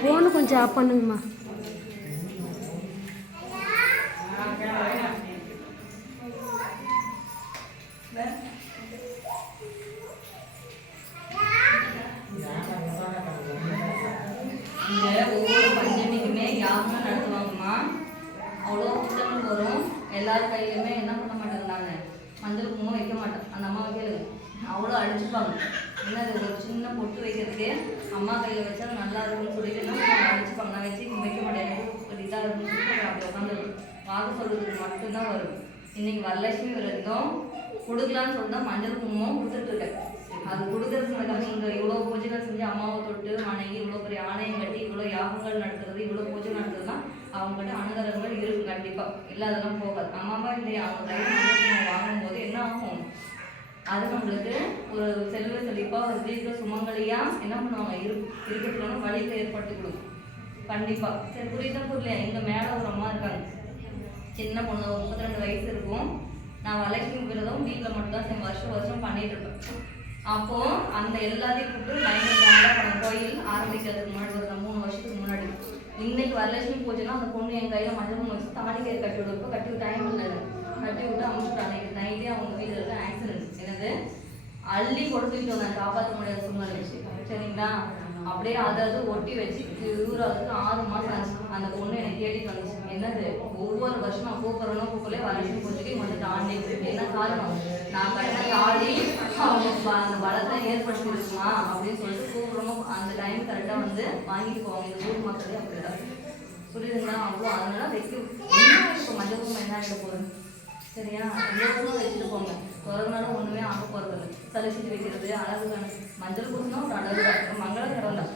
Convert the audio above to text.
Phone கொஞ்சம் of பண்ணுங்கம்மா. இங்கே ஒவ்வொரு பஞ்சமிக்குமே யாருமே நடத்துவாங்கம்மா. அவ்வளோ கூட்டங்கள் வரும். எல்லார் கையிலுமே என்ன பண்ண மாட்டேங்கிறாங்க, மஞ்சள் குங்குமம் வைக்க மாட்டேன். அந்த அம்மா கேளுங்க, அவ்வளோ அடிச்சுப்பாங்க. என்னது ஒரு சின்ன பொட்டு வைக்கிறதுக்கு அம்மா கையில் வச்சா நல்லா இருக்கும்னு சொல்லிட்டு என்ன அடிச்சுப்பாங்க. நான் வச்சு வைக்க மாட்டேன், எனக்கு இதாக இருக்குன்னு சொல்லிட்டு அப்படி உட்காந்துருக்கும். வாக்கு சொல்றதுக்கு மட்டும்தான் வரும். இன்னைக்கு வரலட்சுமி விரதம் கொடுக்கலான்னு சொல்லி தான் மஞ்சள் குங்குமம் கொடுத்துட்டு இருக்கேன். அது கொடுக்கறதுக்கு மட்டும் இங்கே இவ்வளோ பூஜைகள் செஞ்சு அம்மாவை தொட்டு வணங்கி இவ்வளோ பெரிய ஆணையம் கட்டி இவ்வளோ யாகங்கள் நடத்துறது இவ்வளோ பூஜை நடத்துறதுனா அவங்ககிட்ட அனுகரங்கள் இருக்கும். கண்டிப்பாக இல்லாதெல்லாம் போகாது. அம்மாவா இல்லையா அவங்க கையில் மஞ்சள் குங்குமம் வாங்கும்போது என்ன ஆகும், அது நம்மளுக்கு ஒரு செல்வ செழிப்பாக ஒரு தீர்க்க சுமங்கலியாக என்ன பண்ணுவாங்க, இருக்கிறதுக்கு வழியில் ஏற்படுத்தி கொடுக்கும். கண்டிப்பாக சரி புரியுதா புரியலையா? எங்கள் மேலே ஒரு அம்மா இருக்காங்க, சின்ன பொண்ணு, 32 வயசு இருக்கும். நான் வரலட்சுமி விரதம் வீட்டில் மட்டும்தான் வருஷம் பண்ணிட்டு இருப்பேன். அப்போது அந்த எல்லாத்தையும் கூப்பிட்டு பயங்கர கிராண்டாக கோயில் ஆரம்பிக்கிறதுக்கு முன்னாடி ஒரு 3 வருஷத்துக்கு முன்னாடி இன்னைக்கு வரலட்சுமி பூஜைனா அந்த பொண்ணு என் கையில் மஞ்சள் வச்சு தாடி கயிறு கட்டி விடுவோம். இப்போ கட்டி டைம் இல்லை, கட்டி விட்டு அமுச்சுட்டு அன்னைக்கு நைட்டே அவங்க வீட்டில் இருக்க ஆக்சிடென்ட் என்னது அள்ளி கொடுத்துட்டு வந்தேன். காப்பாற்ற முடியாத சூழ்நிலை வச்சு சரிங்களா. அப்படியே அதாவது ஒட்டி வச்சு இவராதுக்கு 6 மாதம் ஆச்சு. அந்த பொண்ணு எனக்கு கேட்டுட்டு வந்துச்சு, என்னது ஒவ்வொரு வருஷம் நான் கூப்பிட்றேன்னா வரலட்சுமி பூஜைக்கு வந்துட்டு ஆன்லைன் என்ன காரணம், நான் கட்டின தாடி அவங்க அந்த பலத்தை ஏற்படுத்தி இருக்குமா அப்படின்னு சொல்லிட்டு கூப்பிட்றோம். அந்த டைம் கரெக்டாக வந்து வாங்கிட்டு போவாங்க. இந்த ஊர் மக்களே அப்படிதான் புரியுதுங்களா. அவ்வளோ அதனால வைக்க என்ன இப்போ மஞ்சள் குங்குமம் என்ன ஆகிட போகுது சரியா. சந்தோஷமாக வச்சுட்டு போங்க. பிறகுனால ஒன்றுமே ஆக போகிறது இல்லை. சளிச்சிட்டு வைக்கிறது அழகு மஞ்சள் பூசினா ஒரு அழகு மங்கள கடவுள் தான்.